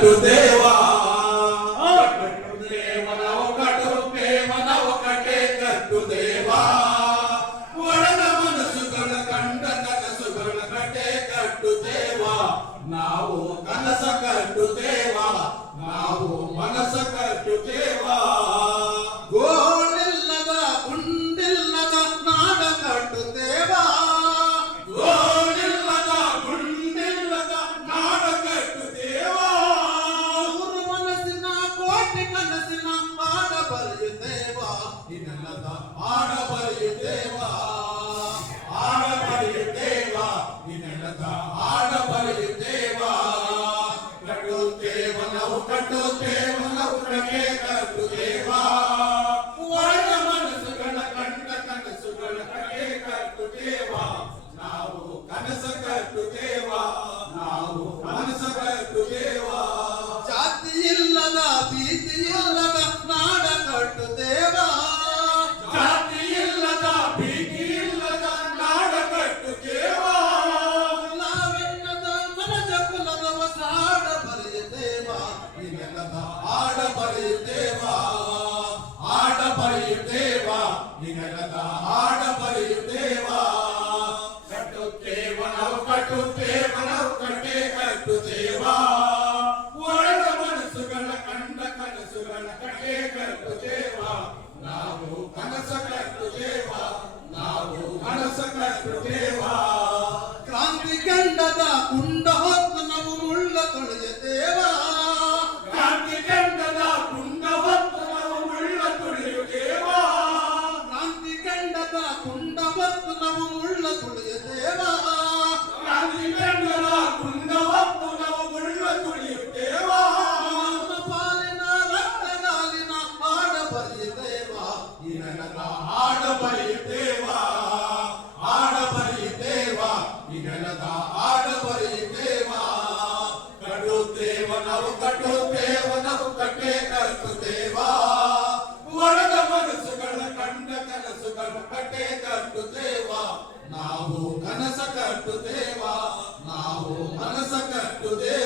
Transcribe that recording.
ಕಟ್ಟುತ್ತೇವಾ ಕಟ್ಟುತ್ತೇವನವು ಕಟ್ಟುತ್ತೇವನವು ಕಟ್ಟೆ ಕಟ್ಟುತ್ತೇವಾ ಒಳಗ ಮನಸ್ಸುಗಳ ಕಂಡ ಕನಸುಗಳ ಕಟ್ಟೆ ಕಟ್ಟುತ್ತೇವಾ ನಾವು ಕನಸ ಕಟ್ಟುತ್ತೇವಾ ನಾವು ಮನಸ್ಸ ಕಟ್ಟುತ್ತೇವಾ ಗೋಳಿಲ್ಲದ ಗುಂಡಿಲ್ಲದ ನಾಡ ಕಟ್ಟುತ್ತೇವಾ ಗೋಳಿಲ್ಲದ ಗುಂಡಿಲ್ಲದ ನಾಡ ಕಟ್ಟುತ್ತೇವಾ ಮೂರು ಮನಸ್ಸಿನ ಕೋಟಿ ಕನಸಿನ ಹಾಡ ಬರೆಯುತ್ತೇವಾ ಇನ್ನಲ್ಲದ ಹಾಡ ಬರೆಯುತ್ತೇವಾ ಹಾಡ ಬರೆಯುತ್ತೇವಾ ಇನ್ನಲ್ಲದ ಹಾಡ ಬರೆಯುತ್ತೇವಾ ಕಟ್ಟುತ್ತೇವ ನಾವು ಕಟ್ಟುತ್ತೇವ ನಾವು ಕಟ್ಟೆ ಕಟ್ಟುತ್ತೇವಾ ಒಳ್ಳ ಮನಸ್ಸುಗಳ ಕಂಡ ಕನಸುಗಳ ಕಟ್ಟೆ ಕಟ್ಟುತ್ತೇವಾ ನಾವು ಕನಸ ಕಟ್ಟುತ್ತೇವಾ ನಾವು ಕನಸ ಕಟ್ಟುತ್ತೇವಾ ಜಾತಿ ಇಲ್ಲದ ಭೀತಿ ಇಲ್ಲದ ನಾಡ ಕಟ್ಟುತ್ತೇವಾ ಜಾತಿ ಇಲ್ಲದ ಭೀತಿ ಇಲ್ಲದ ನಾಡ ಕಟ್ಟುತ್ತೇವಾ ನಾವೆನ್ನದ ಮನಜ ಕುಲದ ಹೊಸ ಹಾಡ ಬರೆಯುತ್ತೇವಾ ಇನ್ನೆಲ್ಲದ ಹಾಡ ಬರೆಯುತ್ತೇವಾ ಹಾಡ ಬರೆಯುತ್ತೇವಾ ಇನ್ನೆಲ್ಲದ ಹಾಡ ಬರೆಯುತ್ತೇವಾ ಕಟ್ಟುತ್ತೇವ ನಾವು ಕಟ್ಟುತ್ತೇವ ನಾವು ಕಟ್ಟೆ ಕಟ್ಟುತ್ತೇವಾ ಒಳ್ಳ ಮನಸ್ಸುಗಳ ಕಂಡ ಕನಸುಗಳ ಕಟ್ಟೆ ಕಟ್ಟುತ್ತೇವಾ ನಾವು ಕನಸ ಕಟ್ಟುತ್ತೇವಾ ನಾವು ಕನಸ ಕಟ್ಟುತ್ತೇವಾ ಕ್ರಾಂತಿ ಕಂಡದ ಕುಂಡ ಹೊತ್ತು ನಾವು ಮುಳ್ಳ ತೊಳೆಯುತ್ತೇವಾ ಕ್ರಾಂತಿ ಕಂಡದ ಕುಂಡ ಹೊತ್ತು ನಾವು ಮುಳ್ಳ ತುಳಿಯುತ್ತೇವಾ ಕ್ರಾಂತಿ ಕಂಡದ ಕುಂಡ ಹೊತ್ತು ನಾವು ಮುಳ್ಳ ತುಳಿಯುತ್ತೇವಾ ಕ್ರಾಂತಿ ಕಂಡದ ಕುಂಡ ಹೊತ್ತು ನಾವು ಮುಳ್ಳ ತುಳಿಯುತ್ತೇವಾ ನಮ್ಮ ಪಾಲಿನ ರಕ್ತಗಾಲಿನ ಹಾಡ ಬರೆಯುತ್ತೇವಾ ಇನ್ನೆಲ್ಲದ ಹಾಡ ಬರೆಯುತ್ತೇವಾ ಹಾಡ ಬರೆಯುತ್ತೇವಾ ಇನ್ನೆಲ್ಲದ ಹಾಡ ಬರೆಯುತ್ತೇವಾ ಕಟ್ಟುತ್ತೇವ ನಾವು ಕಟ್ಟುತ್ತೇವ ನಾವು ಕಟ್ಟೆ ಕಟ್ಟುತ್ತೇವಾ ಒಳಗ ಮನಸ್ಸುಗಳ ಕಂಡ ಕನಸುಗಳ ಕಟ್ಟೆ ಕಟ್ಟುತ್ತೇವಾ ನಾವು ಕನಸ ಕಟ್ಟುತ್ತೇವಾ ನಾವು ಮನಸ್ಸ ಕಟ್ಟುತ್ತೇವಾ